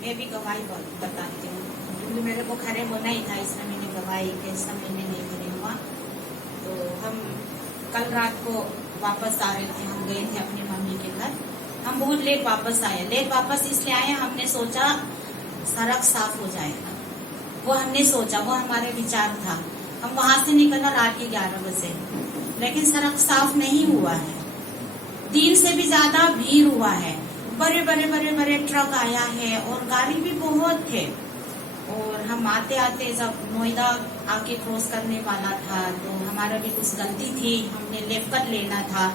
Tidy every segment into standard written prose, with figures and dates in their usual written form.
मैं भी गवाही बताती हूँ, क्योंकि मेरे को खड़े होना ही था, इसलिए मैंने गवाही के समय में नहीं खड़े हुआ। तो हम कल रात को वापस आ रहे थे, हम गए थे अपनी मम्मी के घर। हम बहुत लेट वापस आए। लेट वापस इसलिए आए, हमने सोचा सड़क साफ हो जाएगा, वो हमने सोचा, वो हमारे विचार था। हम वहां से निकला रात के 11 बजे, लेकिन सड़क साफ नहीं हुआ है। दिन से भी ज्यादा भीड़ हुआ है, बड़े बड़े बड़े बड़े ट्रक आया है और गाड़ी भी बहुत थे। और हम आते आते जब नोएडा आके क्रॉस करने वाला था, तो हमारा भी कुछ गलती थी, हमने लेफ्ट कट लेना था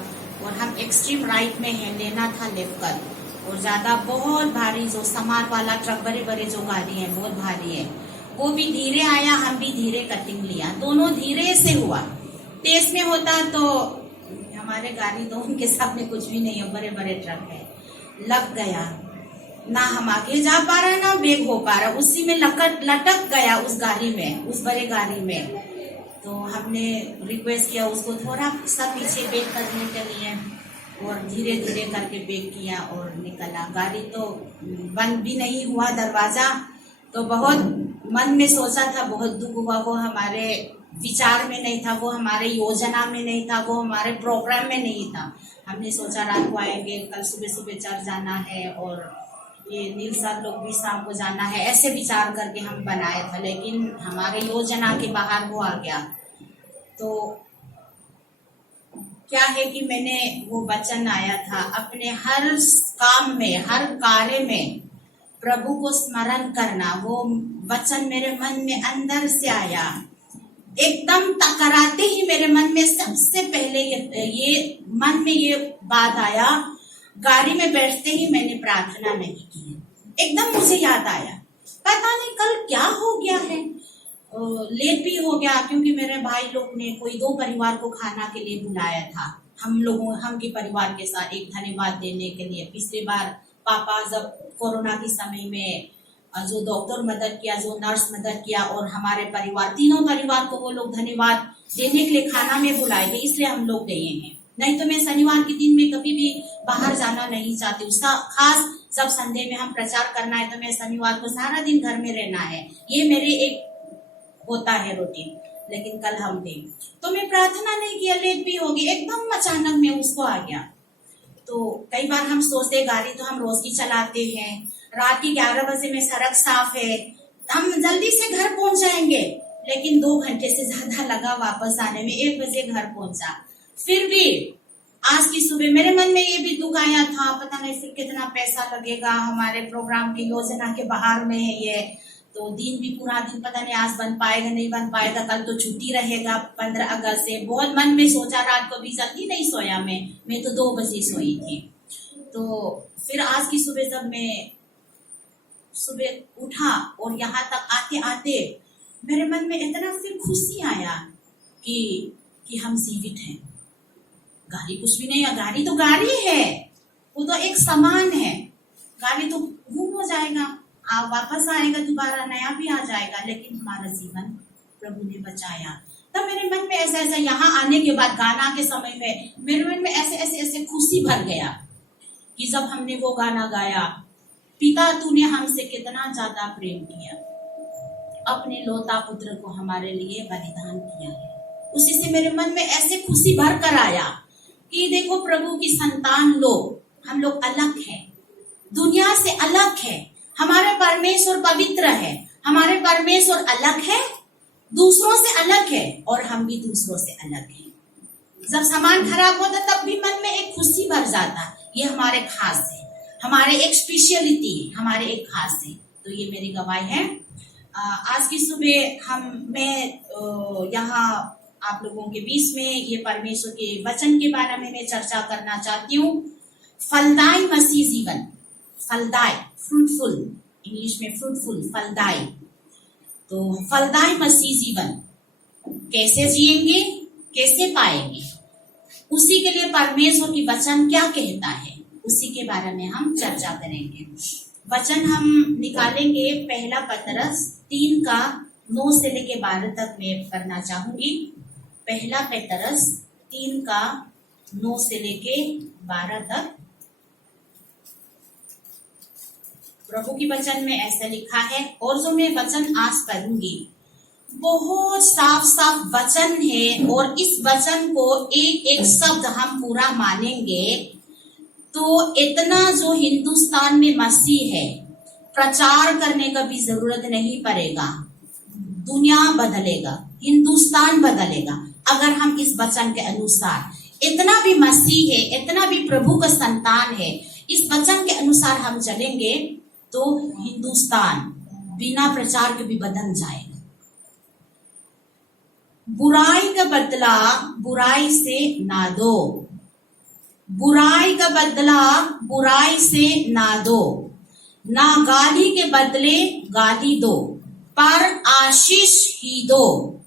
और हम एक्सट्रीम राइट में है, लेना था लेफ्ट कट। और ज्यादा बहुत भारी जो सामान वाला ट्रक, बड़े बड़े जो गाड़ी है बहुत भारी है, वो भी धीरे आया, हम भी धीरे कटिंग लिया, दोनों धीरे से हुआ। तेज में होता तो हमारे गाड़ी तो उनके सामने कुछ भी नहीं है, बड़े बड़े ट्रक है, लग गया। ना हम आगे जा पा रहा, ना ब्रेक हो पा रहा, उसी में लटक गया उस गाड़ी में, उस बड़े गाड़ी में। तो हमने रिक्वेस्ट किया उसको थोड़ा सब पीछे ब्रेक करने के लिए, और धीरे धीरे करके ब्रेक किया और निकला। गाड़ी तो बंद भी नहीं हुआ दरवाजा। तो बहुत मन में सोचा था, बहुत दुख हुआ। वो हमारे विचार में नहीं था, वो हमारे योजना में नहीं था, वो हमारे प्रोग्राम में नहीं था। हमने सोचा रात को आएंगे, कल सुबह सुबह चढ़ जाना है और ये नील सर लोग भी शाम को जाना है, ऐसे विचार करके हम बनाए था। लेकिन हमारे योजना के बाहर वो आ गया। तो क्या है कि मैंने वो वचन आया था, अपने हर काम में, हर कार्य में प्रभु को स्मरण करना। वो वचन मेरे मन में अंदर से आया, एकदम टकराते ही मेरे मन में सबसे पहले ये मन में ये बात आया। गाड़ी में बैठते ही मैंने प्रार्थना नहीं की, एकदम मुझे याद आया। पता नहीं कल क्या हो गया है, लेट भी हो गया, क्योंकि मेरे भाई लोग ने कोई 2 परिवार को खाना के लिए बुलाया था, हम के परिवार के साथ एक धन्यवाद देने के लिए। पिछली बार पापा जब कोरोना के समय में जो डॉक्टर मदद किया, जो नर्स मदद किया, और हमारे परिवार, तीनों परिवार को वो लोग धन्यवाद देने के लिए खाना में बुलाए थे, इसलिए हम लोग गए हैं। नहीं तो मैं शनिवार के दिन में कभी भी बाहर जाना नहीं चाहती। उसका खास जब संडे में हम प्रचार करना है, तो मैं शनिवार को सारा दिन घर में रहना है, ये मेरे एक होता है रूटीन। लेकिन कल हम थे, तो मैं प्रार्थना नहीं किया, लेट भी होगी, एकदम अचानक में उसको आ गया। तो कई बार हम सोचते, गाड़ी तो हम रोज की चलाते हैं, रात के 11 बजे में सड़क साफ है, हम जल्दी से घर पहुंच जाएंगे, लेकिन 2 घंटे से ज्यादा लगा वापस आने में, 1 बजे घर पहुंचा। फिर भी आज की सुबह मेरे मन में ये भी दुख आया था, पता नहीं फिर कितना पैसा लगेगा, हमारे प्रोग्राम की योजना के बाहर में है ये, तो दिन भी पूरा दिन पता नहीं आज बन पाएगा नहीं बन पाएगा, कल तो छुट्टी रहेगा 15 अगस्त से। बहुत मन में सोचा, रात को भी जल्दी नहीं सोया मैं तो 2 बजे सोई थी। तो फिर आज की सुबह जब मैं सुबह उठा और यहाँ तक आते आते मेरे मन में इतना फिर खुशी आया कि हम जीवित हैं। गाड़ी कुछ भी नहीं है, गाड़ी तो गाड़ी है, वो तो एक सामान है, गाड़ी तो गुम हो जाएगा, आप वापस आएगा, दोबारा नया भी आ जाएगा, लेकिन हमारा जीवन प्रभु ने बचाया। तब मेरे मन में ऐसा ऐसा, यहाँ आने के बाद गाना के समय में मेरे मन में ऐसे ऐसे ऐसे खुशी भर गया कि जब हमने वो गाना गाया, पिता तूने हमसे कितना ज्यादा प्रेम किया, अपने लौता पुत्र को हमारे लिए बलिदान किया है। उसी से मेरे मन में ऐसे खुशी भर कर आया कि देखो प्रभु की संतान लोग, हम लोग अलग हैं, दुनिया से अलग है, हमारे परमेश्वर पवित्र है, हमारे परमेश्वर अलग है, दूसरों से अलग है, और हम भी दूसरों से अलग हैं। जब सामान खराब होता तब भी मन में एक खुशी भर जाता, ये हमारे खास है, हमारे एक स्पेशलिटी, हमारे एक खास है। तो ये मेरी गवाही है। आज की सुबह मैं यहाँ आप लोगों के बीच में ये परमेश्वर के वचन के बारे में मैं चर्चा करना चाहती हूँ। फलदायी मसीह जीवन, फलदायी, फ्रूटफुल, इंग्लिश में फ्रूटफुल, फलदायी। तो फलदायी मसीह जीवन कैसे जिएंगे, कैसे पाएंगे, उसी के लिए परमेश्वर की वचन क्या कहता है, उसी के बारे में हम चर्चा करेंगे। वचन हम निकालेंगे 1 पतरस 3:9 से लेके 12 तक मैं पढ़ना चाहूंगी। 1 पतरस 3:9 से लेके 12 तक। प्रभु की वचन में ऐसा लिखा है, और जो मैं वचन आज पढ़ूंगी बहुत साफ साफ वचन है, और इस वचन को एक एक शब्द हम पूरा मानेंगे तो इतना जो हिंदुस्तान में मसीह है प्रचार करने का भी जरूरत नहीं पड़ेगा। दुनिया बदलेगा, हिंदुस्तान बदलेगा अगर हम इस वचन के अनुसार, इतना भी मसीह है, इतना भी प्रभु का संतान है, इस वचन के अनुसार हम चलेंगे तो हिंदुस्तान बिना प्रचार के भी बदल जाएगा। बुराई का बदला बुराई से ना दो, बुराई का बदला बुराई से ना दो, ना गाली के बदले गाली दो, पर आशीष ही दो,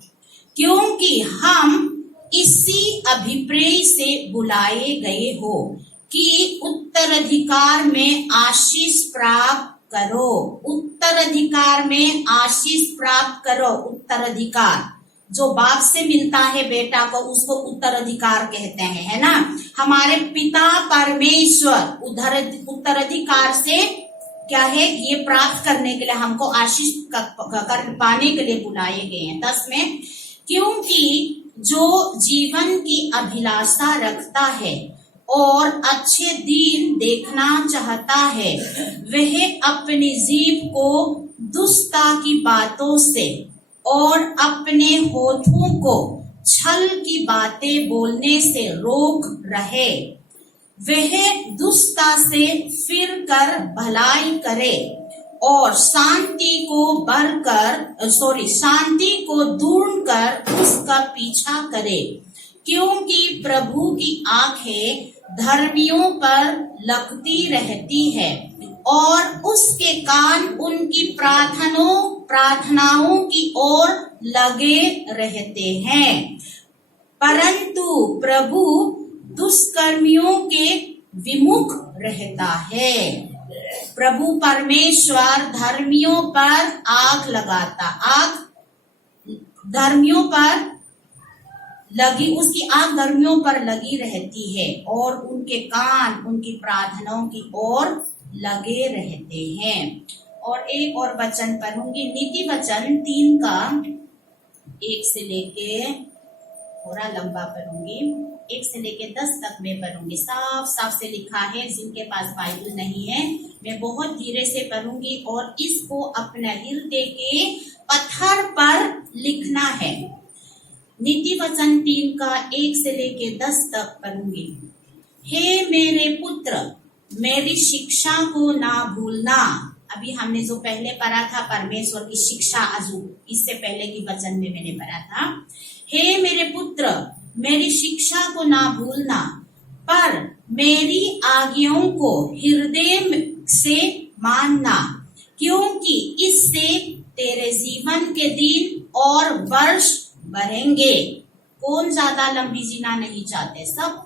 क्योंकि हम इसी अभिप्राय से बुलाए गए हो कि उत्तराधिकार में आशीष प्राप्त करो, उत्तराधिकार में आशीष प्राप्त करो। उत्तराधिकार जो बाप से मिलता है बेटा को, उसको उत्तराधिकार कहते हैं, है ना। हमारे पिता परमेश्वर उत्तराधिकार से क्या है, ये प्राप्त करने के लिए हमको आशीष पाने के लिए बुलाए गए हैं। 10 में, क्योंकि जो जीवन की अभिलाषा रखता है और अच्छे दिन देखना चाहता है, वह अपनी जीभ को दुष्टता की बातों से और अपने होठों को छल की बातें बोलने से रोक रहे। वह दुष्टता से फिर कर भलाई करे और शांति को ढूंढकर उसका पीछा करे, क्योंकि प्रभु की आंखें धर्मियों पर लगती रहती है और उसके कान उनकी प्रार्थनाओं की ओर लगे रहते हैं। परंतु प्रभु दुष्कर्मियों के विमुख रहता है। प्रभु परमेश्वर धर्मियों पर आग लगाता, धर्मियों पर लगी, उसकी आग धर्मियों पर लगी रहती है और उनके कान उनकी प्रार्थनाओं की ओर लगे रहते हैं। और एक और वचन पढ़ूंगी, नीति वचन 3 का 1 से लेके, थोड़ा लंबा पढ़ूंगी, 1 से लेके 10 तक में पढ़ूंगी। साफ साफ से लिखा है, जिनके पास बाइबल नहीं है मैं बहुत धीरे से पढ़ूंगी और इसको अपने हृदय के पत्थर पर लिखना है। नीति वचन 3 का 1 से लेके 10 तक पढ़ूंगी। हे मेरे पुत्र, मेरी शिक्षा को ना भूलना। अभी हमने जो पहले पढ़ा था परमेश्वर की शिक्षा, अजू इससे पहले की वचन में मैंने पढ़ा था। हे मेरे पुत्र, मेरी शिक्षा को ना भूलना, पर मेरी आज्ञाओं को हृदय से मानना, क्योंकि इससे तेरे जीवन के दिन और वर्ष बढ़ेंगे। कौन ज्यादा लंबी जीना नहीं चाहते, सब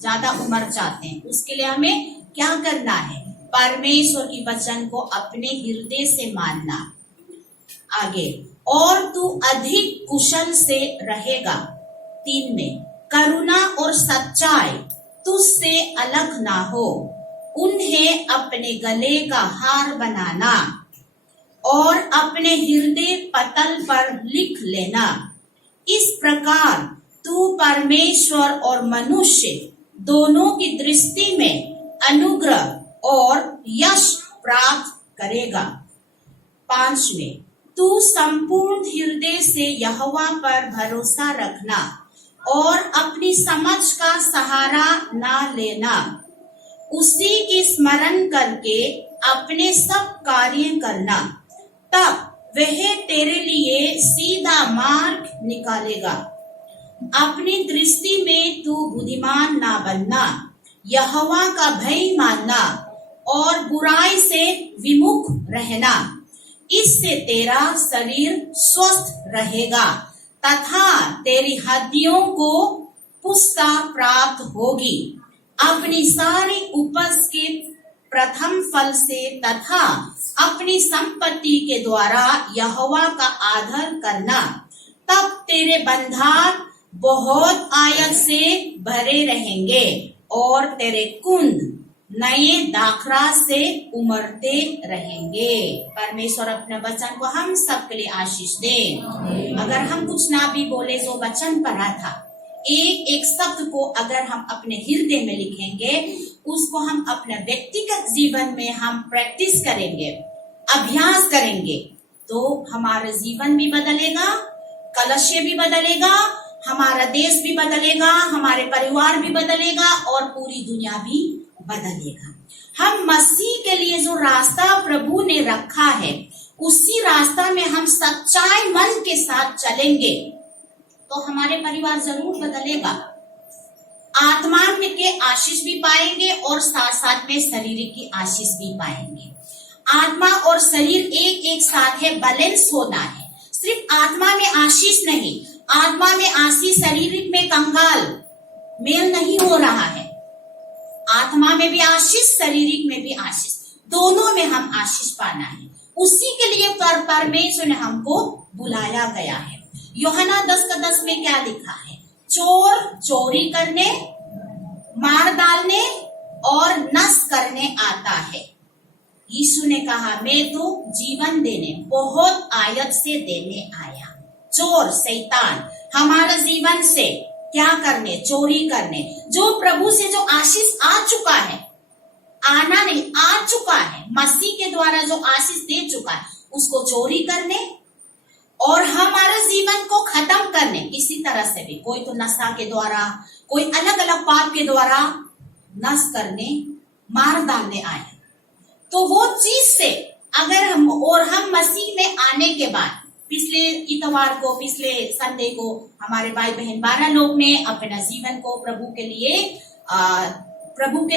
ज्यादा उम्र चाहते हैं। उसके लिए हमें क्या करना है, परमेश्वर की वचन को अपने हृदय से मानना। आगे, और तू अधिक कुशल से रहेगा। 3 में, करुणा और सच्चाई तुझसे अलग ना हो, उन्हें अपने गले का हार बनाना और अपने हृदय पतल पर लिख लेना। इस प्रकार तू परमेश्वर और मनुष्य दोनों की दृष्टि में अनुग्रह और यश प्राप्त करेगा। 5 में, तू संपूर्ण हृदय से यहोवा पर भरोसा रखना और अपनी समझ का सहारा ना लेना। उसी की स्मरण करके अपने सब कार्य करना, तब वह तेरे लिए सीधा मार्ग निकालेगा। अपनी दृष्टि में तू बुद्धिमान ना बनना, यहोवा का भय मानना और बुराई से विमुख रहना। इससे तेरा शरीर स्वस्थ रहेगा तथा तेरी हड्डियों को पुष्टता प्राप्त होगी। अपनी सारी उपज के प्रथम फल से तथा अपनी संपत्ति के द्वारा यहोवा का आदर करना, तब तेरे भंडार बहुत आयत से भरे रहेंगे और तेरे कुंड नए दाखरा से उमड़ते रहेंगे। परमेश्वर अपने वचन को हम सबके लिए आशीष दे। अगर हम कुछ ना भी बोले, जो वचन पढ़ा था, एक एक शब्द को अगर हम अपने हृदय में लिखेंगे, उसको हम अपने व्यक्तिगत जीवन में हम प्रैक्टिस करेंगे, अभ्यास करेंगे, तो हमारा जीवन भी बदलेगा, कलश भी बदलेगा, हमारा देश भी बदलेगा, हमारे परिवार भी बदलेगा और पूरी दुनिया भी बदलेगा। हम मसीह के लिए जो रास्ता प्रभु ने रखा है, उसी रास्ता में हम सच्चाई मन के साथ चलेंगे तो हमारे परिवार जरूर बदलेगा। आत्मा में के आशीष भी पाएंगे और साथ साथ में शरीर की आशीष भी पाएंगे। आत्मा और शरीर एक एक साथ है, बैलेंस होना है। सिर्फ आत्मा में आशीष नहीं, आत्मा में आशीष शारीरिक में कंगाल मेल नहीं हो रहा है। आत्मा में भी आशीष, शारीरिक में भी आशीष, दोनों में हम आशीष पाना है। उसी के लिए परमेश्वर ने हमको बुलाया गया है। यूहन्ना 10:10 में क्या लिखा है? चोर चोरी करने, मार डालने और नष्ट करने आता है। यीशु ने कहा, मैं तो जीवन देने, बहुत आयत से देने आया। चोर शैतान हमारा जीवन से क्या करने? चोरी करने। जो प्रभु से जो आशीष आ चुका है, आना नहीं, आ चुका है, मसीह के द्वारा जो आशीष दे चुका है, उसको चोरी करने और हमारे जीवन को खत्म करने किसी तरह से भी। कोई तो नशा के द्वारा, कोई अलग अलग पाप के द्वारा नष्ट करने, मार डालने आए। तो वो चीज से अगर हम मसीह में आने के बाद, पिछले इतवार को, पिछले संडे को हमारे भाई बहन 12 लोग ने अपना जीवन को प्रभु के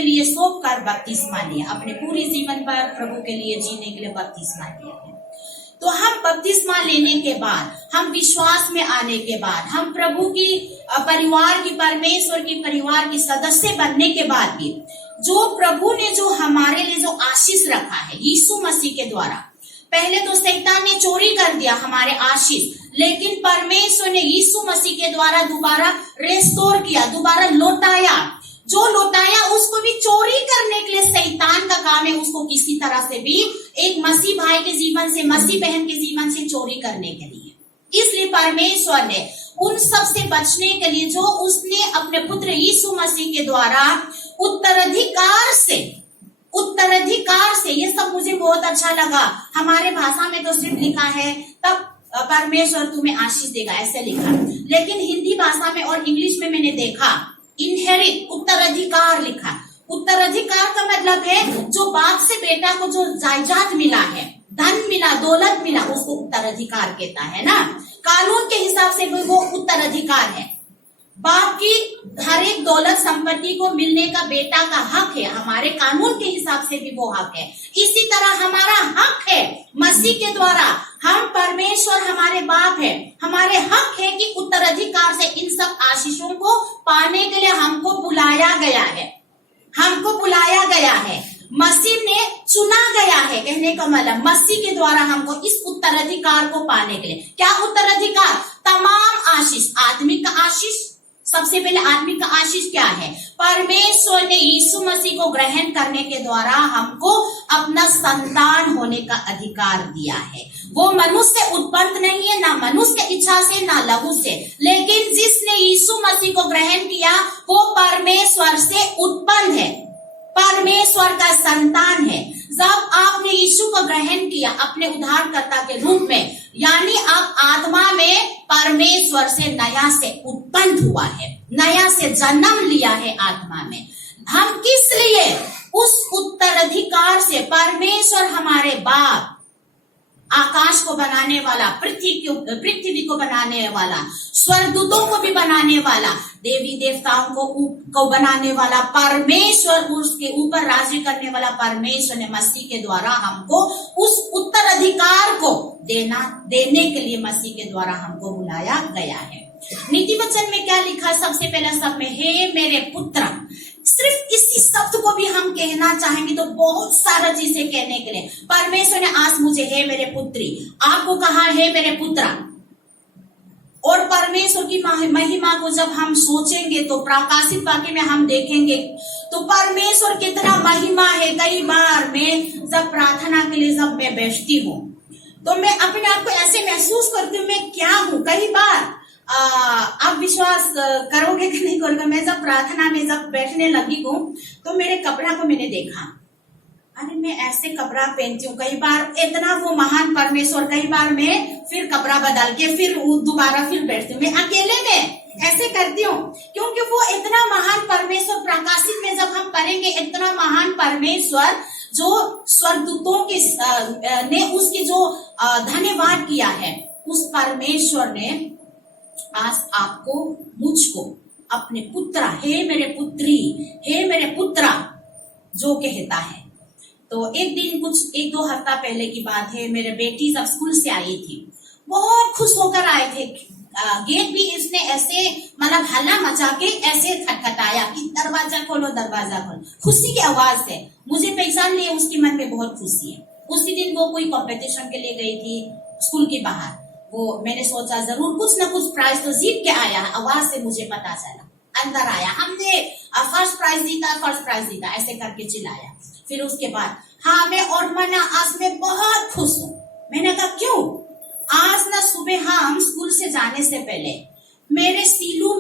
लिए सौंप कर बपतिस्मा लिया। अपने पूरे जीवन पर प्रभु के लिए जीने के लिए बपतिस्मा लिया है। तो हम बपतिस्मा लेने के बाद, हम विश्वास में आने के बाद, हम प्रभु की परिवार की, परमेश्वर की परिवार की सदस्य बनने के बाद भी, जो प्रभु ने जो हमारे लिए जो आशीष रखा है यीशु मसीह के द्वारा, पहले तो शैतान ने चोरी कर दिया हमारे आशीष, लेकिन परमेश्वर ने यीशु मसीह के द्वारा दोबारा रेस्टोर किया, दोबारा लौटाया। जो लौटाया उसको भी चोरी करने के लिए शैतान का काम है, उसको किसी तरह से भी एक मसीह भाई के जीवन से, मसीह बहन के जीवन से चोरी करने के लिए। इसलिए परमेश्वर ने उन सब से बचने के लिए, जो उसने अपने पुत्र यीशु मसीह के द्वारा उत्तराधिकार से, ये सब मुझे बहुत अच्छा लगा। हमारे भाषा में तो सिर्फ लिखा है तब परमेश्वर तुम्हें आशीष देगा, ऐसे लिखा, लेकिन हिंदी भाषा में और इंग्लिश में मैंने देखा इनहेरिट, उत्तराधिकार लिखा। उत्तराधिकार का मतलब है जो बाप से बेटा को जो जायदाद मिला है, धन मिला, दौलत मिला, उसको उत्तराधिकार कहता है ना। कानून के हिसाब से भी वो उत्तराधिकार है। बाप की हर एक दौलत संपत्ति को मिलने का बेटा का हक है, हमारे कानून के हिसाब से भी वो हक है। इसी तरह हमारा हक है मसीह के द्वारा, हम परमेश्वर हमारे बाप है, हमारे हक है कि उत्तराधिकार से इन सब आशीषों को पाने के लिए हमको बुलाया गया है, हमको बुलाया गया है, मसीह ने चुना गया है। कहने का मतलब मसीह के द्वारा हमको इस उत्तराधिकार को पाने के लिए, क्या उत्तराधिकार? तमाम आशीष, आत्मिक का आशीष। सबसे पहले आत्मिक का आशीष क्या है? परमेश्वर ने यीशु मसीह को ग्रहण करने के द्वारा हमको अपना संतान होने का अधिकार दिया है। वो मनुष्य से उत्पन्न नहीं है, ना मनुष्य की इच्छा से, ना लहू से, लेकिन जिसने यीशु मसीह को ग्रहण किया वो परमेश्वर से उत्पन्न है, परमेश्वर का संतान है। जब आपने यीशु को ग्रहण किया अपने उद्धारकर्ता के रूप में, यानी आप आत्मा में परमेश्वर से नया से उत्पन्न हुआ है, नया से जन्म लिया है आत्मा में। हम किस लिए? उस उत्तराधिकार से परमेश्वर हमारे बाप, आकाश को बनाने वाला, पृथ्वी को बनाने वाला, स्वर्गदूतों को भी बनाने वाला, देवी देवताओं को बनाने वाला परमेश्वर, उसके ऊपर राज्य करने वाला परमेश्वर ने मसीह के द्वारा हमको उस उत्तराधिकार को देने के लिए मसीह के द्वारा हमको बुलाया गया है। नीति वचन में क्या लिखा? सबसे पहला शब्द में, हे मेरे पुत्र। सिर्फ इसी शब्द को भी हम कहना चाहेंगे तो बहुत सारा चीजें कहने के लिए। परमेश्वर ने आज मुझे हे मेरे पुत्री, आपको कहा हे मेरे पुत्र। और परमेश्वर की महिमा को जब हम सोचेंगे तो प्रकाशित वाक्य में हम देखेंगे तो परमेश्वर कितना महिमा है। कई बार मैं जब प्रार्थना के लिए जब मैं बैठती हूँ तो मैं अपने आप को ऐसे महसूस करती हूँ मैं क्या हूँ। कई बार आप विश्वास करोगे कि नहीं करोगे, मैं जब प्रार्थना में जब बैठने लगी हूँ तो मेरे कपड़ा को मैंने देखा, अरे मैं ऐसे कपड़ा पहनती हूँ। कई बार इतना वो महान परमेश्वर, कई बार मैं फिर कपड़ा बदल के फिर दोबारा फिर बैठती हूँ, मैं अकेले में ऐसे करती हूँ क्योंकि वो इतना महान परमेश्वर। प्रकाशित में जब हम पढ़ेंगे इतना महान परमेश्वर जो स्वर्गदूतों के ने उसकी जो धन्यवाद किया है, उस परमेश्वर ने आज आपको मुझको अपने पुत्रा, हे मेरे पुत्री, हे मेरे पुत्रा जो कहता है। तो एक दिन कुछ 1-2 हफ्ता पहले की बात है, मेरे बेटी जब स्कूल से आई थी बहुत खुश होकर आए थे। गेट भी इसने ऐसे मतलब हल्ला मचा के ऐसे खटखटाया कि दरवाजा खोलो दरवाजा खोलो, खुशी की आवाज से। मुझे पहचान लिया, उसके मन में बहुत खुशी है। उसी दिन वो कोई कंपटीशन के लिए गई थी स्कूल के बाहर, वो मैंने सोचा जरूर कुछ ना कुछ प्राइज तो जीत के आया है, आवाज से मुझे पता चला। अंदर आया, हमने फर्स्ट प्राइज जीता ऐसे करके चिल्लाया। फिर उसके बाद हाँ मैं और मना आज मैं बहुत खुश हूँ। मैंने कहा क्यों? आज ना सुबह हम स्कूल से जाने से पहले मेरे सीलू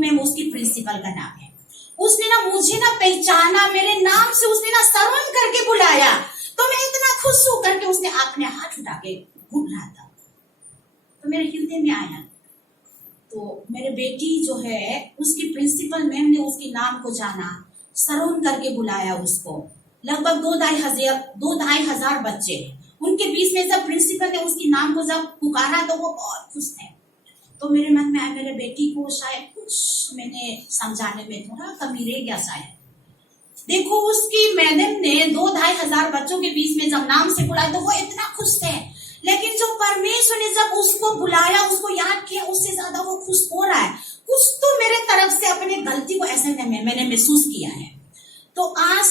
मैम उसकी प्रिंसिपल का नाम है, उसने ना मुझे ना पहचाना, मेरे नाम से उसने ना सरवन करके बुलाया। तो मैं इतना खुश हूँ करके उसने अपने हाथ उठा के घूम रहा था, तो मेरे हृदय में आया। तो मेरे बेटी जो है उसकी प्रिंसिपल मैम ने उसके नाम को जाना, सरवन करके बुलाया उसको। लगभग 2-2.5 हजार बच्चे, उनके बीच में जब प्रिंसिपल ने उसके नाम को जब पुकारा तो वो बहुत खुश थे। तो मेरे मन में आया मेरे बेटी को शायद कुछ मैंने समझाने में थोड़ा कमी रह गया शायद। देखो उसकी मैडम ने 2-2.5 हजार बच्चों के बीच में जब नाम से बुलाया तो वो इतना खुश थे, लेकिन जो परमेश्वर ने जब उसको बुलाया, उसको याद किया, उससे ज्यादा वो खुश हो रहा है। कुछ तो मेरे तरफ से अपने गलती को ऐसे मैंने महसूस किया है। तो आज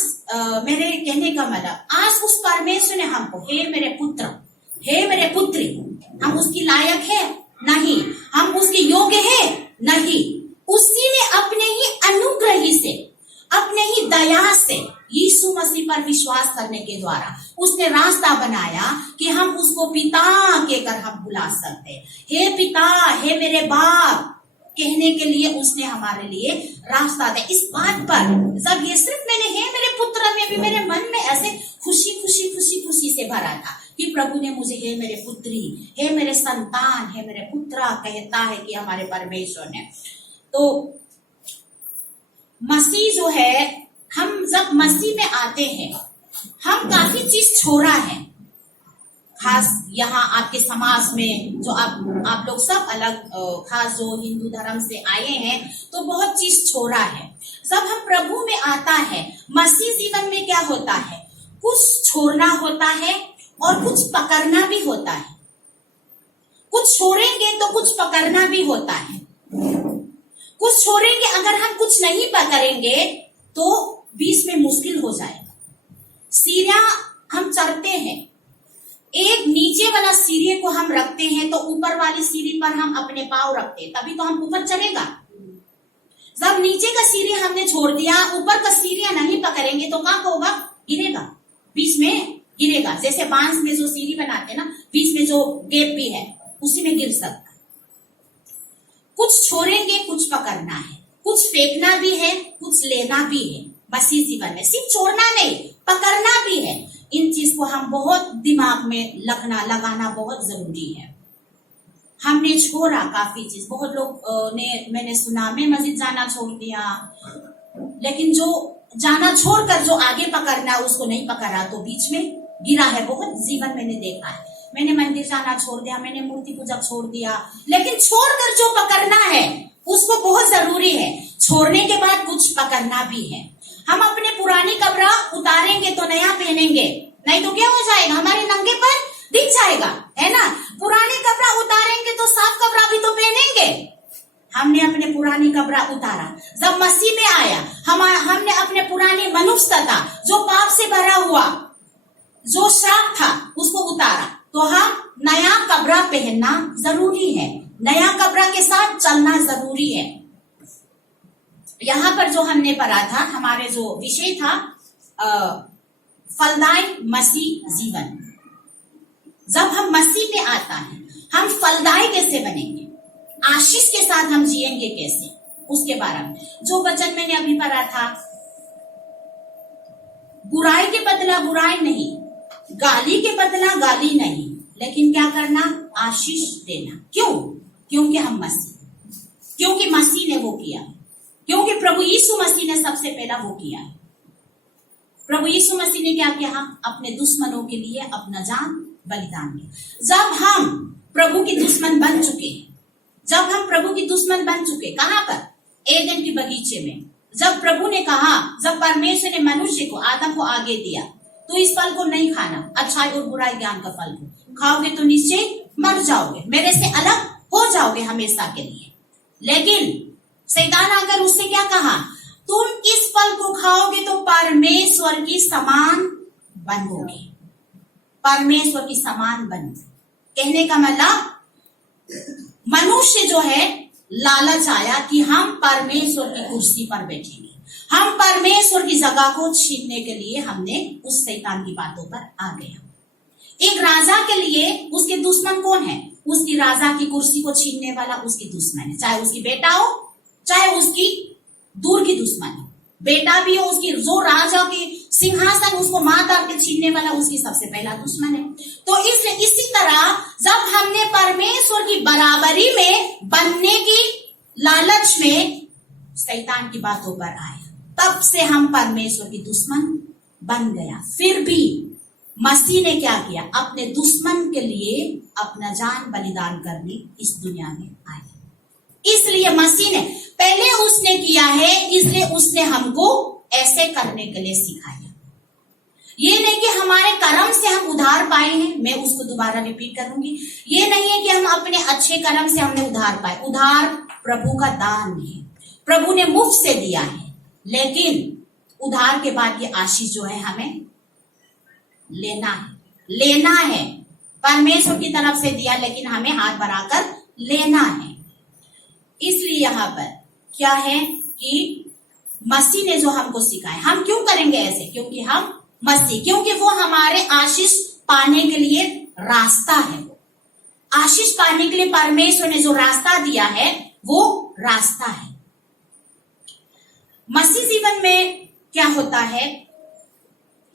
मेरे कहने का मतलब आज उस परमेश्वर ने हमको हे मेरे पुत्र, हे मेरे पुत्री, हम उसकी लायक है नहीं, हम उसके योग्य है नहीं, उसी ने अपने ही अनुग्रह से, अपने ही दया से यीशु मसीह पर विश्वास करने के द्वारा उसने रास्ता बनाया कि हम उसको पिता कहकर हम बुला सकते। हे पिता, हे मेरे बाप कहने के लिए उसने हमारे लिए रास्ता दिया। इस बात पर जब ये सिर्फ मैंने हे मेरे पुत्र में भी मेरे मन में ऐसे खुशी से भरा था कि प्रभु ने मुझे हे मेरे पुत्री, हे मेरे संतान, हे मेरे पुत्रा कहता है कि हमारे परमेश्वर ने। तो मसीह जो है, हम जब मसीह में आते हैं हम काफी चीज छोड़ा है। खास यहाँ आपके समाज में जो आप लोग सब अलग, खास जो हिंदू धर्म से आए हैं तो बहुत चीज छोड़ा है। जब हम प्रभु में आता है, मसीह जीवन में क्या होता है, कुछ छोड़ना होता है और कुछ पकड़ना भी होता है। कुछ छोड़ेंगे तो कुछ पकड़ना भी होता है। कुछ छोड़ेंगे, अगर हम कुछ नहीं पकड़ेंगे तो बीच में मुश्किल हो जाएगा। सीढ़ियां हम चढ़ते हैं, एक नीचे वाला सीढ़ी को हम रखते हैं तो ऊपर वाली सीढ़ी पर हम अपने पाँव रखते हैं, तभी तो हम ऊपर चढ़ेगा। जब नीचे का सीढ़ी हमने छोड़ दिया, ऊपर का सीढ़ियां नहीं पकड़ेंगे तो क्या होगा, गिरेगा, बीच में गिरेगा। जैसे बांस में जो सीढ़ी बनाते हैं ना, बीच में जो गैप भी है उसी में गिर सकता है। कुछ छोड़ेंगे, कुछ पकड़ना है, कुछ फेंकना भी है, कुछ लेना भी है। मसीह जीवन में सिर्फ छोड़ना नहीं, पकड़ना भी है। इन चीज को हम बहुत दिमाग में लगाना बहुत जरूरी है। हमने छोड़ा काफी चीज, बहुत लोग ने, मैंने सुना, मैं मस्जिद जाना छोड़ दिया, लेकिन जो जाना छोड़कर जो आगे पकड़ना उसको नहीं पकड़ा तो बीच में गिरा है। बहुत जीवन मैंने देखा है। मैंने मंदिर जाना छोड़ दिया, मैंने मूर्ति पूजा छोड़ दिया, लेकिन छोड़कर जो पकड़ना है उसको बहुत जरूरी है। छोड़ने के बाद कुछ पकड़ना भी है। हम अपने पुरानी कपड़ा उतारेंगे तो नया पहनेंगे, नहीं तो क्या हो जाएगा, हमारे नंगे पर दिख जाएगा, है ना। पुराने कपड़ा उतारेंगे तो साफ कपड़ा भी तो पहनेंगे। हमने अपने पुरानी कपड़ा उतारा, जब मसीह में आया हमने अपने पुराने मनुष्यता जो पाप से भरा हुआ जो श्राप था उसको उतारा, तो हम नया कपड़ा पहनना जरूरी है। नया कपड़ा के साथ चलना जरूरी है। यहां पर जो हमने पढ़ा था, हमारे जो विषय था फलदायी मसीह जीवन। जब हम मसीह में आता है, हम फलदायी कैसे बनेंगे, आशीष के साथ हम जिएंगे कैसे, उसके बारे में जो वचन मैंने अभी पढ़ा था। बुराई के बदला बुराई नहीं, गाली के बदला गाली नहीं, लेकिन क्या करना, आशीष देना। क्यों? क्योंकि हम मसीह, क्योंकि मसीह ने वो किया, क्योंकि प्रभु यीशु मसीह ने सबसे पहला वो किया। प्रभु यीशु मसीह ने क्या किया, हम अपने दुश्मनों के लिए अपना जान बलिदान दिया। जब हम प्रभु की दुश्मन बन चुके, जब हम प्रभु की दुश्मन बन चुके, कहां पर, एदन के बगीचे में, जब प्रभु ने कहा, जब परमेश्वर ने मनुष्य को, आदम को आगे दिया, तो इस फल को नहीं खाना, अच्छाई और बुराई ज्ञान का फल को खाओगे तो निश्चय मर जाओगे, मेरे से अलग हो जाओगे हमेशा के लिए। लेकिन शैतान आकर उससे क्या कहा, तुम इस फल को खाओगे तो परमेश्वर की समान बनोगे, परमेश्वर की समान बन। कहने का मतलब मनुष्य जो है, लालच आया कि हम परमेश्वर की कुर्सी पर बैठेंगे, हम परमेश्वर की जगह को छीनने के लिए हमने उस शैतान की बातों पर आ गया। एक राजा के लिए उसके दुश्मन कौन है, उसकी राजा की कुर्सी को छीनने वाला उसकी दुश्मन है, चाहे उसकी बेटा हो, चाहे उसकी दूर की दुश्मन हो, बेटा भी हो, उसकी जो राजा के सिंहासन उसको मार डाल के छीनने वाला उसकी सबसे पहला दुश्मन है। तो इसलिए इसी तरह जब हमने परमेश्वर की बराबरी में बनने की लालच में शैतान की बातों पर आए, तब से हम परमेश्वर की दुश्मन बन गया। फिर भी मसीह ने क्या किया, अपने दुश्मन के लिए अपना जान बलिदान करने इस दुनिया में आया। इसलिए मसीह ने पहले उसने किया है, इसलिए उसने हमको ऐसे करने के लिए सिखाया। ये नहीं कि हमारे कर्म से हम उधार पाए हैं, मैं उसको दोबारा रिपीट करूंगी, ये नहीं है कि हम अपने अच्छे कर्म से हमने उधार पाए। उधार प्रभु का दान है, प्रभु ने मुफ्त से दिया है, लेकिन उधार के बाद ये आशीष जो है हमें लेना है। परमेश्वर की तरफ से दिया, लेकिन हमें हाथ बढ़ाकर लेना है। इसलिए यहाँ पर क्या है कि मसीह ने जो हमको सिखाया, हम क्यों करेंगे ऐसे, क्योंकि हम मसीह, क्योंकि वो हमारे आशीष पाने के लिए रास्ता है। वो आशीष पाने के लिए परमेश्वर ने जो रास्ता दिया है, वो रास्ता है। मसीह जीवन में क्या होता है,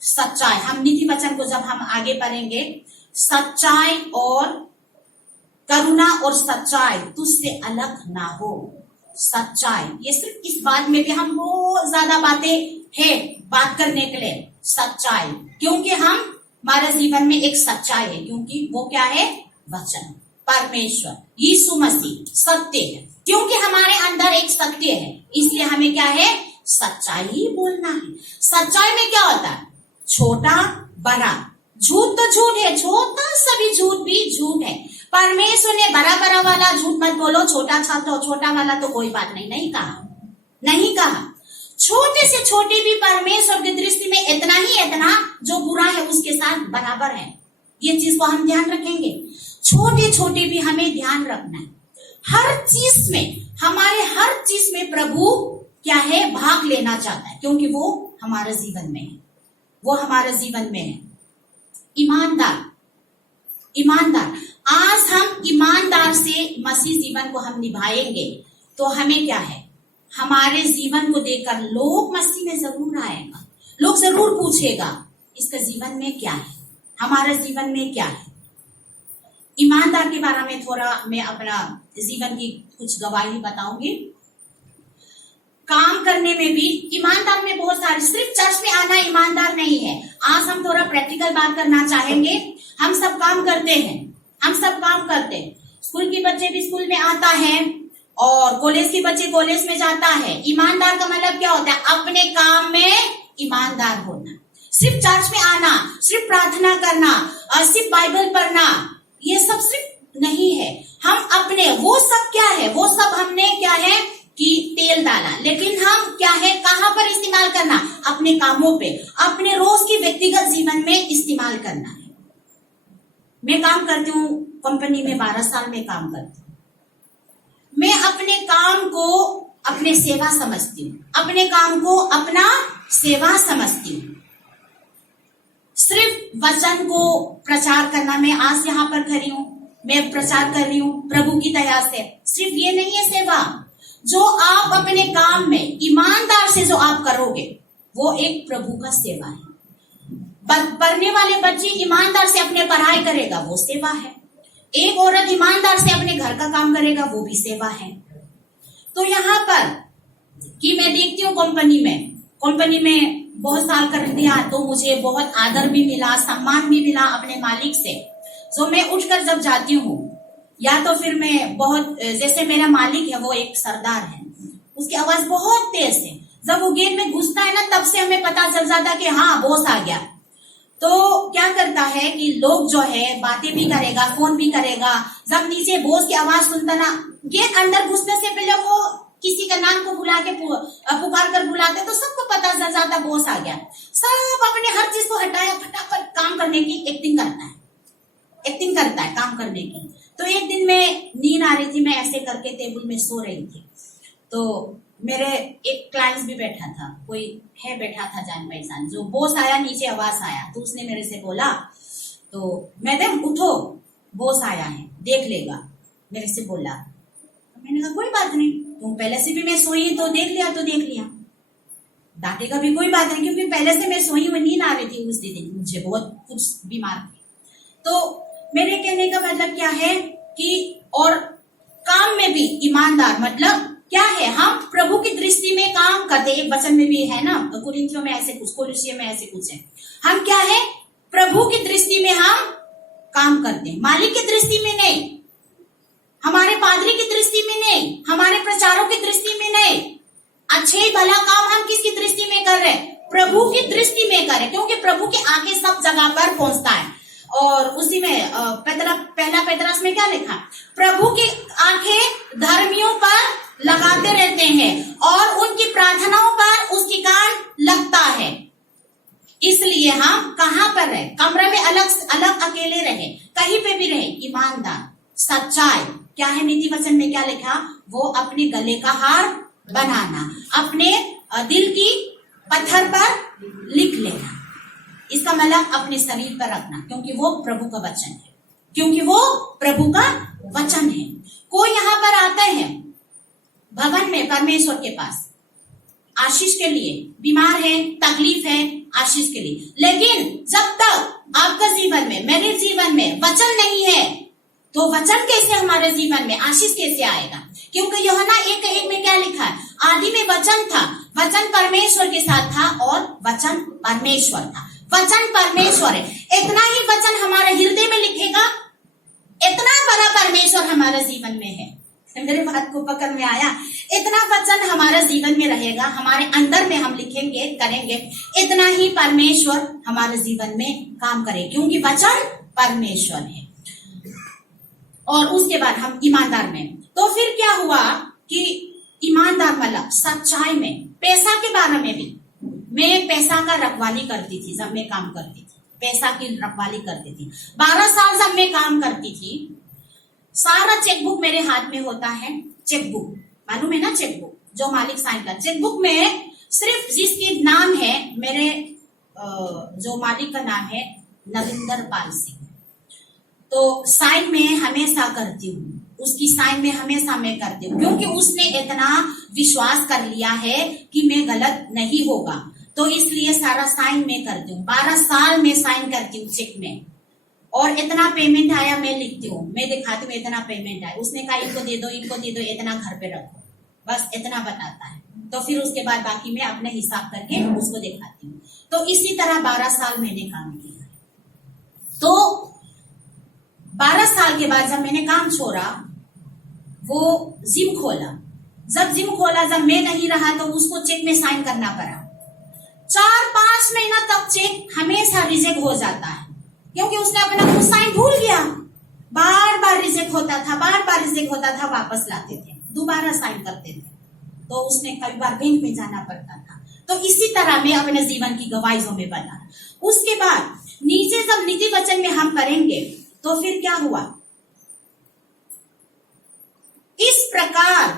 सच्चाई। हम नीति वचन को जब हम आगे पढ़ेंगे, सच्चाई और करुणा और सच्चाई तुझसे अलग ना हो। सच्चाई, ये सिर्फ इस बात में भी हम बहुत ज्यादा बातें हैं बात करने के लिए। सच्चाई, क्योंकि हमारे जीवन में एक सच्चाई है, क्योंकि वो क्या है, वचन, परमेश्वर यीशु मसीह सत्य है। क्योंकि हमारे अंदर एक सत्य है, इसलिए हमें क्या है, सच्चाई ही बोलना है। सच्चाई में क्या होता है, छोटा बड़ा, झूठ तो झूठ है, छोटा सा भी झूठ भी झूठ है। परमेश्वर ने बड़ा वाला झूठ मत बोलो, छोटा वाला तो कोई बात नहीं कहा। छोटे से छोटे भी परमेश्वर की दृष्टि में इतना जो बुरा है उसके साथ बराबर है। ये चीज को हम ध्यान रखेंगे। छोटे भी हमें ध्यान रखना है। हर चीज में प्रभु क्या है, भाग लेना चाहता है, क्योंकि वो हमारे जीवन में है। ईमानदार, आज हम ईमानदार से मसीह जीवन को हम निभाएंगे तो हमें क्या है, हमारे जीवन को देखकर लोग मसीह में जरूर आएगा, लोग जरूर पूछेगा इसका जीवन में क्या है, हमारे जीवन में क्या है। ईमानदार के बारे में थोड़ा मैं अपना जीवन की कुछ गवाही बताऊंगी। काम करने में भी ईमानदार में बहुत सारे, सिर्फ चर्च में आना ईमानदार नहीं है। आज हम थोड़ा प्रैक्टिकल बात करना चाहेंगे। हम सब काम करते हैं, स्कूल के बच्चे भी स्कूल में आता है और कॉलेज के बच्चे कॉलेज में जाता है। ईमानदार का मतलब क्या होता है, अपने काम में ईमानदार होना। सिर्फ चर्च में आना, सिर्फ प्रार्थना करना और सिर्फ बाइबल पढ़ना, ये सब सिर्फ नहीं है। हम अपने, वो सब क्या है, वो सब हमने क्या है कि तेल डाला, लेकिन हम क्या है, कहां पर इस्तेमाल करना, अपने कामों पे, अपने रोज की व्यक्तिगत जीवन में इस्तेमाल करना है। मैं काम करती हूँ कंपनी में, 12 साल में काम करती हूँ। मैं अपने काम को अपने सेवा समझती हूँ, अपने काम को अपना सेवा समझती हूँ। सिर्फ वचन को प्रचार करना, मैं आज यहाँ पर खड़ी हूँ, मैं प्रचार कर रही हूँ प्रभु की दया से, सिर्फ ये नहीं है सेवा। जो आप अपने काम में ईमानदार से जो आप करोगे वो एक प्रभु का सेवा है। पढ़ने वाले बच्चे ईमानदार से अपने पढ़ाई करेगा वो सेवा है। एक औरत ईमानदार से अपने घर का काम करेगा वो भी सेवा है। तो यहाँ पर कि मैं देखती हूँ कंपनी में बहुत साल कर दिया तो मुझे बहुत आदर भी मिला, सम्मान भी मिला अपने मालिक से। जो मैं उठकर जब जाती हूँ या तो फिर मैं बहुत, जैसे मेरा मालिक है वो एक सरदार है, उसकी आवाज बहुत तेज है, जब वो गेट में घुसता है ना तब से हमें पता चल जाता कि हाँ बॉस आ गया। तो क्या करता है कि लोग जो है बातें भी करेगा, फोन भी करेगा, जब नीचे बॉस की आवाज सुनता ना, गेट अंदर घुसने से पहले वो किसी का नाम को बुला के पुकार कर बुलाते तो सबको पता चल जाता बॉस आ गया। सब अपने हर चीज को हटाया, फटाफट काम करने की एक्टिंग करता है काम करने की। तो एक दिन में नींद आ रही थी, मैं ऐसे करके टेबल में सो रही थी, तो मेरे एक क्लाइंट भी बैठा था, कोई है बैठा था जान पहचान, जो बॉस आया नीचे आवाज आया तो उसने मेरे से बोला, तो मैडम उठो बॉस आया है देख लेगा, मेरे से बोला। मैंने कहा कोई बात नहीं, तुम पहले से भी मैं सोई तो देख लिया, डांटेगा भी कोई बात नहीं, क्योंकि पहले से मैं सोई हुई नींद आ रही थी उस दिन, मुझे बहुत कुछ बीमार थी। तो मेरे कहने का मतलब क्या है कि और काम में भी ईमानदार मतलब क्या है, हम प्रभु की दृष्टि में काम करते, एक वचन में भी है ना कुरिन्थियों में ऐसे कुछ, कोलोसियों में ऐसे कुछ है, हम क्या है प्रभु की दृष्टि में हम काम करते हैं, मालिक की दृष्टि में नहीं, हमारे पादरी की दृष्टि में नहीं, हमारे प्रचारों की दृष्टि में नहीं। अच्छे भला काम हम किसकी दृष्टि में कर रहे हैं, प्रभु की दृष्टि में करें, क्योंकि प्रभु की आंखें सब जगह पर पहुंचता है। और उसी में पहला पेतरस में क्या लिखा, प्रभु की आंखें धर्मियों पर लगाते रहते हैं और उनकी प्रार्थनाओं पर उसकी कान लगता है। इसलिए हम कहाँ पर रहे, कमरे में अलग अकेले रहे, कहीं पे भी रहे, ईमानदार सच्चाई क्या है, नीति वचन में क्या लिखा, वो अपने गले का हार बनाना, अपने दिल की पत्थर पर लिख लेना, इसका मतलब अपने शरीर पर रखना, क्योंकि वो प्रभु का वचन है, कोई यहाँ पर आता है भवन में परमेश्वर के पास आशीष के लिए, बीमार है, तकलीफ है, आशीष के लिए, लेकिन जब तक आपका जीवन में, मेरे जीवन में वचन नहीं है तो वचन कैसे हमारे जीवन में, आशीष कैसे आएगा। क्योंकि यूहन्ना 1:1 में क्या लिखा है, आदि में वचन था, वचन परमेश्वर के साथ था और वचन परमेश्वर था, वचन परमेश्वर है। इतना ही वचन हमारे हृदय में लिखेगा, इतना बड़ा परमेश्वर हमारे जीवन में है, मेरे बात को पकड़ में आया, इतना वचन हमारे जीवन में रहेगा, हमारे अंदर में हम लिखेंगे करेंगे, इतना ही परमेश्वर हमारे जीवन में काम करे, क्योंकि वचन परमेश्वर है। और उसके बाद हम ईमानदार में, तो फिर क्या हुआ कि ईमानदार मतलब सच्चाई में, पैसा के बारे में भी, मैं पैसा का रखवाली करती थी जब मैं काम करती थी, पैसा की रखवाली करती थी। 12 साल जब मैं काम करती थी, सारा चेकबुक मेरे हाथ में होता है, चेकबुक मालूम है ना, चेकबुक जो मालिक साइन का, चेकबुक में सिर्फ जिसके नाम है, मेरे जो मालिक का नाम है नविंदर पाल सिंह, तो साइन में हमेशा करती हूँ, उसकी साइन में हमेशा मैं करती हूँ, क्योंकि उसने इतना विश्वास कर लिया है कि मैं गलत नहीं होगा, तो इसलिए सारा साइन मैं करती हूँ। 12 साल में साइन करती हूँ चेक में, और इतना पेमेंट आया मैं लिखती हूँ, मैं दिखाती हूँ इतना पेमेंट आया, उसने कहा इनको दे दो, इतना घर पे रखो, बस इतना बताता है, तो फिर उसके बाद बाकी मैं अपने हिसाब करके उसको दिखाती हूँ। तो इसी तरह 12 साल मैंने काम किया। तो 12 साल के बाद जब मैंने काम छोड़ा, वो जिम खोला, जब मैं नहीं रहा तो उसको चेक में साइन करना पड़ा। 4-5 महीना तक चेक हमेशा रिजेक्ट हो जाता है, क्योंकि उसने अपना खुद साइन भूल गया, बार बार रिजेक्ट होता था, वापस लाते थे, दोबारा साइन करते थे, तो उसने कई बार बैंक में जाना पड़ता था। तो इसी तरह मैं अपने जीवन की गवाहियों में बना। उसके बाद नीचे जब नीति वचन में हम करेंगे तो फिर क्या हुआ, इस प्रकार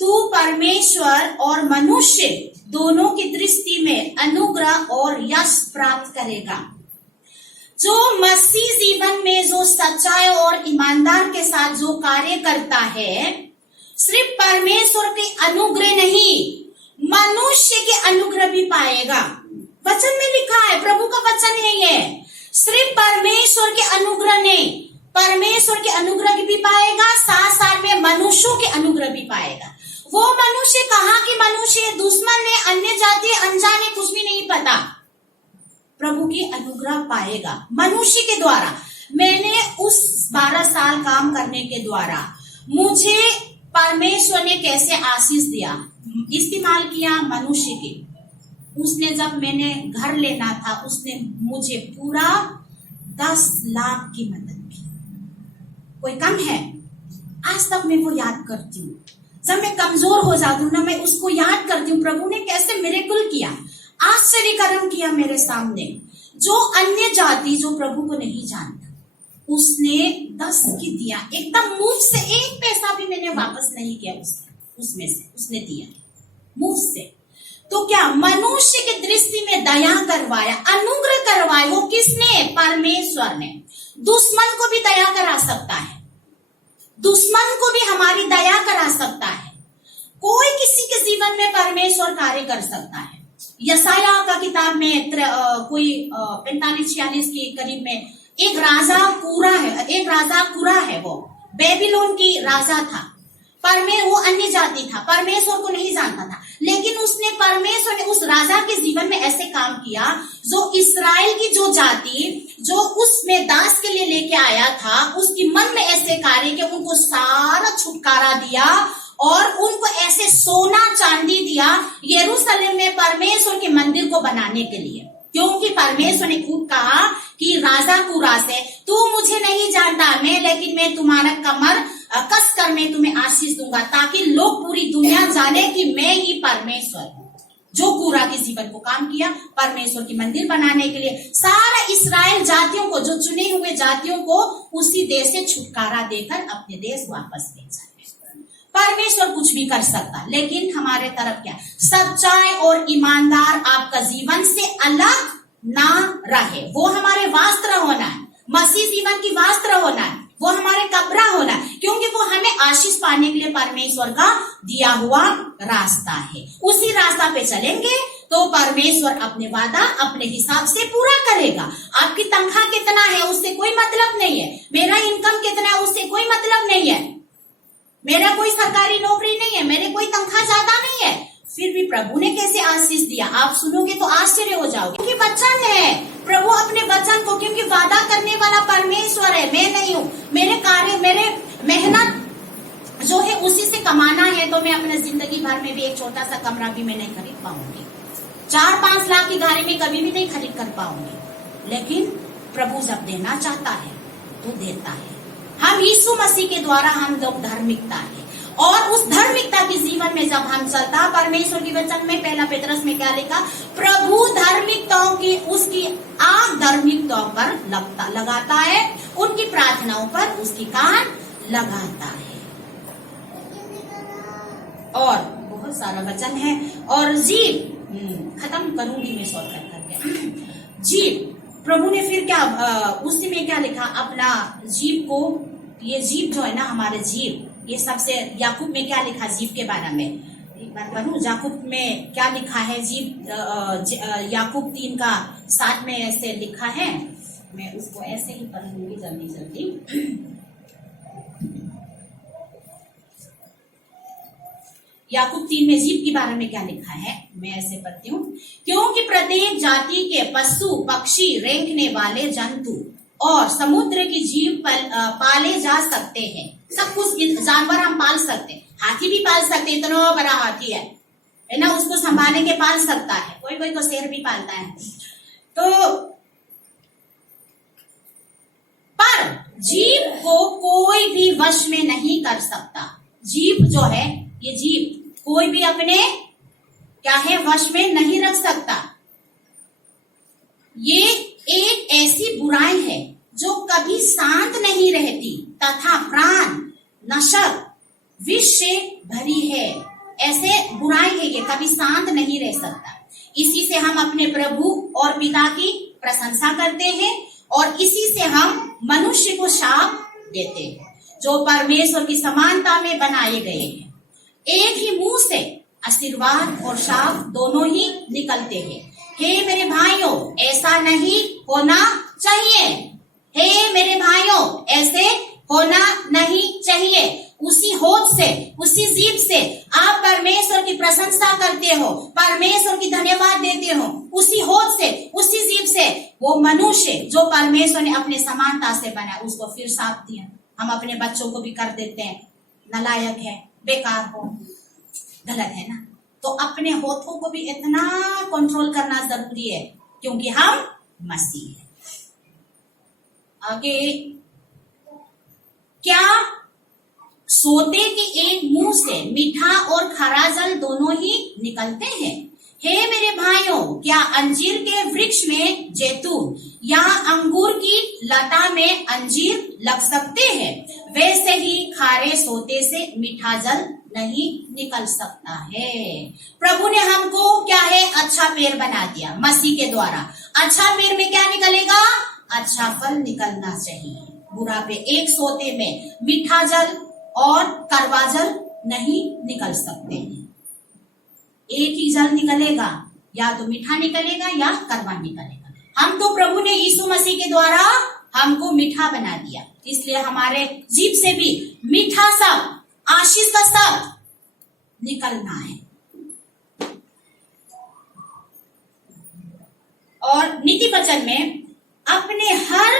तू परमेश्वर और मनुष्य दोनों की दृष्टि में अनुग्रह और यश प्राप्त करेगा। जो मसीह जीवन में जो सच्चाई और ईमानदार के साथ जो कार्य करता है, सिर्फ परमेश्वर के अनुग्रह नहीं, मनुष्य के अनुग्रह भी पाएगा। वचन में लिखा है, प्रभु का वचन है ये, सिर्फ परमेश्वर के अनुग्रह नहीं, परमेश्वर के अनुग्रह भी पाएगा, साथ साथ में मनुष्यों के अनुग्रह भी पाएगा। वो मनुष्य कहाँ की मनुष्य, दुश्मन ने, अन्य जाति, अनजाने, कुछ भी नहीं पता, प्रभु की अनुग्रह पाएगा मनुष्य के द्वारा। मैंने उस 12 साल काम करने के द्वारा मुझे परमेश्वर ने कैसे आशीष दिया, इस्तेमाल किया मनुष्य के। उसने जब मैंने घर लेना था, उसने मुझे पूरा 10 लाख की मदद की। कोई कम है? आज तक मैं वो याद करती हूँ। जब मैं कमजोर हो जाती हूँ ना, मैं उसको याद करती हूँ, प्रभु ने कैसे मिरेकल किया, आश्चर्य कर्म किया मेरे सामने। जो अन्य जाति जो प्रभु को नहीं जानता, उसने 10 की दिया, एकदम मुंह से, एक पैसा भी मैंने वापस नहीं किया उसमें से, उसने दिया मुंह से। तो क्या मनुष्य की दृष्टि में दया करवाया, अनुग्रह करवाया, वो किसने? परमेश्वर ने। दुश्मन को भी दया करा सकता है, दुश्मन को भी हमारी दया करा सकता है। कोई किसी के जीवन में परमेश्वर कार्य कर सकता है। यशाया का किताब में कोई 45-46 के करीब में एक राजा कुरा है, वो बेबीलोन की राजा था, वो अन्य जाति था, परमेश्वर को नहीं जानता था, लेकिन परमेश्वर ने उस राजा के जीवन में ऐसे काम किया, जो इस्राएल की जो जाति जो उसमें दास के लिए लेके आया था, उसकी मन में ऐसे कार्य कि उनको सारा छुटकारा दिया और उनको ऐसे सोना चांदी दिया यरूशलेम में परमेश्वर के मंदिर को बनाने के लिए। क्योंकि परमेश्वर ने खुद कहा कि राजा कुरा से, तू मुझे नहीं जानता, लेकिन मैं तुम्हारा कमर कस कर मैं तुम्हें आशीष दूंगा, ताकि लोग पूरी दुनिया जाने कि मैं ही परमेश्वर हूँ। जो कुरा के जीवन को काम किया परमेश्वर की मंदिर बनाने के लिए, सारा इस्राएल जातियों को, जो चुने हुए जातियों को उसी देश से छुटकारा देकर अपने देश वापस ले जाए। परमेश्वर कुछ भी कर सकता, लेकिन हमारे तरफ क्या, सच्चाई और ईमानदार आपका जीवन से अलग ना रहे, वो हमारे वस्त्र होना है, मसीह जीवन की वस्त्र होना है, वो हमारे कपड़ा होना है, क्योंकि वो हमें आशीष पाने के लिए परमेश्वर का दिया हुआ रास्ता है। उसी रास्ता पे चलेंगे तो परमेश्वर अपने वादा अपने हिसाब से पूरा करेगा। आपकी तनख्वाह कितना है उससे कोई मतलब नहीं है, मेरा इनकम कितना है उससे कोई मतलब नहीं है, मेरा कोई सरकारी नौकरी नहीं है, मेरे कोई तनख्वाह ज्यादा नहीं है, फिर भी प्रभु ने कैसे आशीष दिया, आप सुनोगे तो आश्चर्य हो जाओगे। क्योंकि वचन है, प्रभु अपने वचन को, क्योंकि वादा करने वाला परमेश्वर है, मैं नहीं हूँ। मेरे कार्य, मेरे मेहनत जो है उसी से कमाना है, तो मैं अपने जिंदगी भर में भी एक छोटा सा कमरा भी मैं नहीं खरीद पाऊंगी, 4-5 लाख की गाड़ी में कभी भी नहीं खरीद कर पाऊंगी। लेकिन प्रभु जब देना चाहता है तो देता है। हम यीशु मसीह के द्वारा हम लोग धार्मिकता है, और उस धार्मिकता के जीवन में जब हम चलता, परमेश्वर की वचन में 1 पतरस में क्या लिखा, प्रभु धार्मिकताओं की, उसकी आंख धार्मिकताओं पर लगाता है, उनकी प्रार्थनाओं पर उसकी कान लगाता है। और बहुत सारा वचन है। और जीव खत्म करूंगी मैं शॉर्टकट करके। जीव, प्रभु ने फिर क्या उसी में क्या लिखा, अपना जीव को, ये जीव जो है ना हमारे जीव, ये सबसे याकूब में क्या लिखा जीव के बारे में, एक बार पढ़ूं, याकूब में क्या लिखा है जीव, याकूब 3:7 में ऐसे लिखा है, मैं उसको ऐसे ही पढ़ूंगी जल्दी जल्दी। याकूब 3 में जीव के बारे में क्या लिखा है, मैं ऐसे पढ़ती हूँ। क्योंकि प्रत्येक जाति के पशु पक्षी, रेंगने वाले जंतु और समुद्र की जीव पाले जा सकते हैं। सब कुछ जानवर हम पाल सकते हैं, हाथी भी पाल सकते हैं, इतना बड़ा हाथी है ना, उसको संभालने के पाल सकता है, कोई कोई तो शेर भी पालता है। तो पर जीव को कोई भी वश में नहीं कर सकता। जीव जो है, ये जीव कोई भी अपने क्या है वश में नहीं रख सकता। ये एक ऐसी बुराई है जो कभी शांत नहीं रहती तथा प्राण नशक विष से भरी है, ऐसे बुराई है, ये कभी शांत नहीं रह सकता। इसी से हम अपने प्रभु और पिता की प्रशंसा करते हैं और इसी से हम मनुष्य को शाप देते हैं जो परमेश्वर की समानता में बनाए गए हैं। एक ही मुंह से आशीर्वाद और शाप दोनों ही निकलते हैं। हे मेरे भाइयों, ऐसा नहीं होना चाहिए। हे मेरे भाइयों, ऐसे होना नहीं चाहिए। उसी होठ से, उसी जीभ से आप परमेश्वर की प्रशंसा करते हो, परमेश्वर की धन्यवाद देते हो। उसी होठ से, उसी जीभ से वो मनुष्य जो परमेश्वर ने अपने समानता से बनाया उसको फिर शाप दिया। हम अपने बच्चों को भी कर देते हैं, नालायक है, बेकार हो, गलत है ना। तो अपने होठों को भी इतना कंट्रोल करना जरूरी है क्योंकि हम मसीह हैं। आगे, क्या सोते के एक मुंह से मीठा और खारा जल दोनों ही निकलते हैं? हे मेरे भाइयों, क्या अंजीर के वृक्ष में जैतून या अंगूर की लता में अंजीर लग सकते हैं? वैसे ही खारे सोते से मीठा जल नहीं निकल सकता है। प्रभु ने हमको क्या है, अच्छा पेड़ बना दिया मसीह के द्वारा। अच्छा पेड़ में क्या निकलेगा? अच्छा फल निकलना चाहिए। बुरा पे एक सोते में मीठा जल और कड़वा जल नहीं निकल सकते हैं। एक ही जल निकलेगा, या तो मीठा निकलेगा या कड़वा निकलेगा। हम तो प्रभु ने यीशु मसीह के द्वारा हमको मीठा बना दिया, इसलिए हमारे जीभ से भी मीठा शब्द, आशीष का शब्द निकलना है। और नीति वचन में अपने हर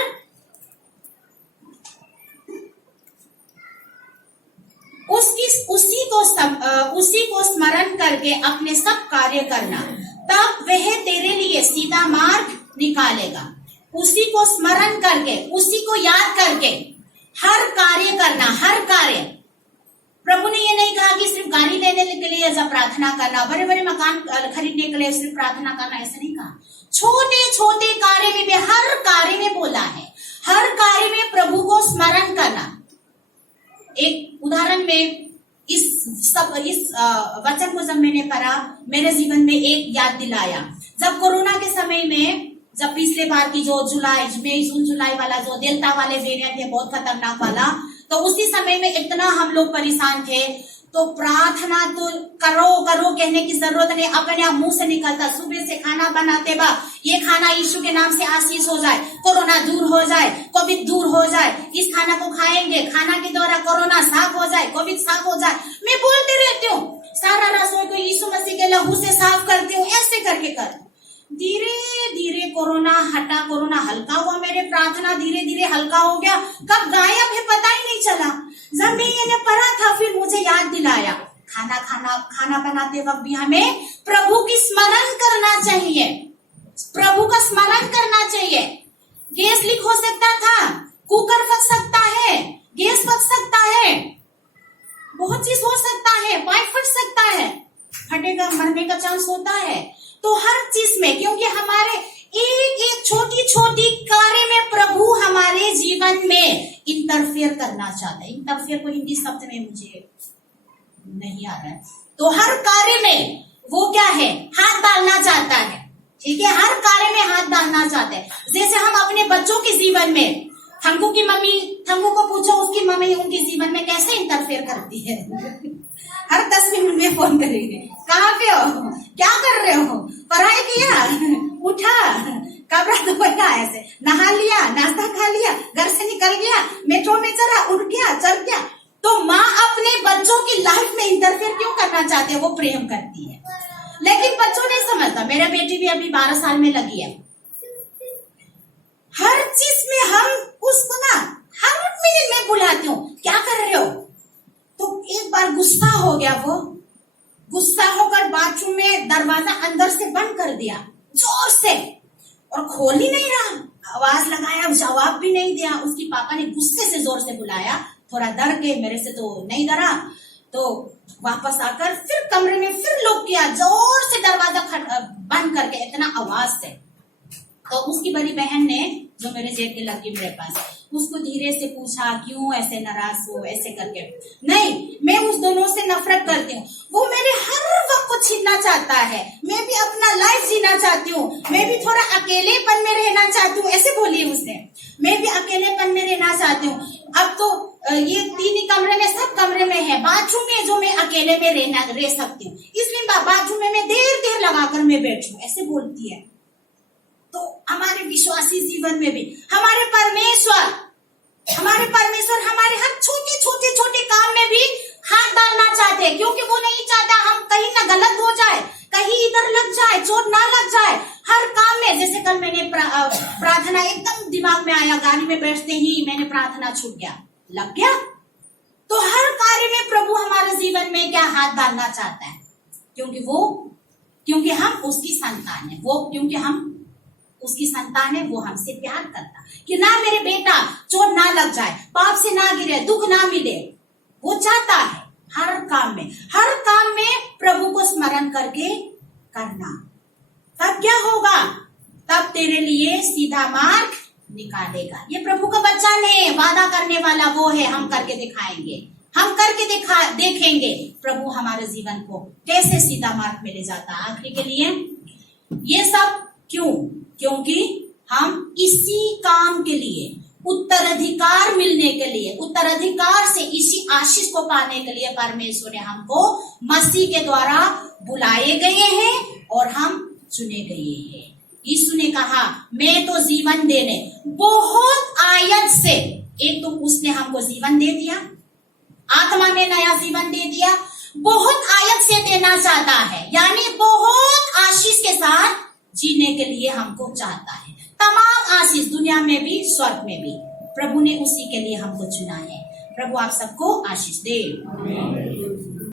उसी को स्मरण करके अपने सब कार्य करना, तब वह तेरे लिए सीधा मार्ग निकालेगा। उसी को स्मरण करके, उसी को याद करके हर कार्य करना, हर कार्य। प्रभु ने ये नहीं कहा कि सिर्फ गाड़ी लेने के लिए जब प्रार्थना करना, बड़े बड़े मकान खरीदने के लिए सिर्फ प्रार्थना करना, ऐसे नहीं कहा। छोटे छोटे कार्य में भी, हर कार्य में बोला है, हर कार्य में प्रभु को स्मरण करना। एक उदाहरण में इस वचन को जब मैंने पढ़ा, मेरे जीवन में एक याद दिलाया। जब कोरोना के समय में, जब पिछले बार की जो मई जून जुलाई वाला जो डेल्टा वाले वेरिएंट है, बहुत खतरनाक वाला, तो उसी समय में इतना हम लोग परेशान थे। तो प्रार्थना तो करो करो कहने की जरूरत नहीं, अपने आप मुंह से निकलता। सुबह से खाना बनाते वक्त ये खाना यीशु के नाम से आशीष हो जाए, कोरोना दूर हो जाए, कोविड दूर हो जाए, इस खाना को खाएंगे, खाना के द्वारा कोरोना साफ हो जाए, कोविड साफ हो जाए। मैं बोलते रहती हूँ, सारा रसोई को यीशु मसीह के लहू से साफ करती हूँ, ऐसे करके कर। धीरे धीरे कोरोना हटा, कोरोना हल्का हुआ, मेरे प्रार्थना धीरे धीरे हल्का हो गया। कब गायब है पता ही नहीं चला। जब मैं ये पढ़ा था, फिर मुझे याद दिलाया, खाना बनाते वक्त भी हमें प्रभु की स्मरण करना चाहिए, प्रभु का स्मरण करना चाहिए। गैस लीक हो सकता था, कुकर फट सकता है, गैस फट सकता है, बहुत चीज हो सकता है, पाइप फट सकता है, फटेगा, मरने का चांस होता है। तो हर चीज में, क्योंकि हमारे एक एक छोटी छोटी कार्य में प्रभु हमारे जीवन में इंटरफेयर करना चाहता है। इंटरफेयर को हिंदी शब्द में मुझे नहीं आ रहा है। तो हर कार्य में वो क्या है, हाथ डालना चाहता है। ठीक है, हर कार्य में हाथ डालना चाहते हैं। जैसे हम अपने बच्चों के जीवन में, थंगू की मम्मी, थंगू को पूछो उसकी मम्मी उनके जीवन में कैसे इंटरफेयर करती है। हर 10 मिनट में फोन करेंगे, कहाँ पे हो, क्या कर रहे हो, पढ़ाई किया, उठा, कपड़ा धोया, ऐसे नहा लिया, नाश्ता खा लिया, घर से निकल गया, मेट्रो में चढ़ा, उठ गया, चल गया। तो माँ अपने बच्चों की लाइफ में इंटरफेयर क्यों करना चाहती है? वो प्रेम करती है, लेकिन बच्चों नहीं समझता। मेरा बेटी भी अभी 12 साल में लगी है। हर चीज में हम उसको ना हर मिनट में बुलाती हूँ, क्या कर रहे हो? तो एक बार गुस्सा हो गया, वो गुस्सा होकर बाथरूम में दरवाजा अंदर से बंद कर दिया जोर से, और खोल ही नहीं रहा। आवाज लगाया, जवाब भी नहीं दिया। उसकी पापा ने गुस्से से जोर से बुलाया, थोड़ा डर के, मेरे से तो नहीं डरा, तो वापस आकर फिर कमरे में फिर लॉक किया, जोर से दरवाजा बंद करके, इतना आवाज से। तो उसकी बड़ी बहन ने, जो मेरे जेठ की लड़की मेरे पास, उसको धीरे से पूछा क्यों ऐसे नाराज हो, ऐसे करके। नहीं, मैं उस दोनों से नफरत करती हूँ। वो मेरे हर वक्त को छीनना चाहता है। मैं भी अपना लाइफ जीना चाहती हूँ, मैं भी थोड़ा अकेलेपन में रहना चाहती हूँ, ऐसे बोली उसने। मैं भी अकेलेपन में रहना चाहती हूँ। अब तो ये 3 ही कमरे में, सब कमरे में है, बाथरूम में जो मैं अकेले में रह सकती हूँ, इसलिए बाथरूम में मैं देर लगाकर मैं बैठूं, ऐसे बोलती है। तो हमारे विश्वासी जीवन में भी हमारे परमेश्वर हमारे हर छोटे काम में भी हाथ डालना चाहते हैं, क्योंकि वो नहीं चाहता हम कहीं ना गलत हो जाए, कहीं इधर लग जाए, चोट ना लग जाए। हर काम में, जैसे कल मैंने प्रार्थना एकदम दिमाग में आया, गाड़ी में बैठते ही मैंने प्रार्थना छूट गया, लग गया। तो हर कार्य में प्रभु हमारे जीवन में क्या हाथ डालना चाहता है, क्योंकि हम उसकी संतान है, क्योंकि हम उसकी संतान है, वो हमसे प्यार करता कि ना मेरे बेटा चोट ना लग जाए, पाप से ना गिरे, दुख ना मिले। वो चाहता है हर काम में प्रभु को स्मरण करके करना। तब क्या होगा? तब तेरे लिए सीधा मार्ग निकालेगा। ये प्रभु का बच्चा ने वादा करने वाला वो है, हम करके दिखाएंगे, हम करके देखेंगे प्रभु हमारे जीवन को कैसे सीधा मार्ग में ले जाता। आखिरी के लिए ये सब क्योंकि हम इसी काम के लिए, उत्तराधिकार मिलने के लिए, उत्तराधिकार से इसी आशीष को पाने के लिए परमेश्वर ने हमको मसीह के द्वारा बुलाए गए हैं और हम चुने गए हैं। यीशु ने कहा मैं तो जीवन देने बहुत आयत से, एक तो उसने हमको जीवन दे दिया, आत्मा में नया जीवन दे दिया, बहुत आयत से देना चाहता है, यानी बहुत आशीष के साथ जीने के लिए हमको चाहता है। तमाम आशीष दुनिया में भी स्वर्ग में भी प्रभु ने उसी के लिए हमको चुना है। प्रभु आप सबको आशीष दे।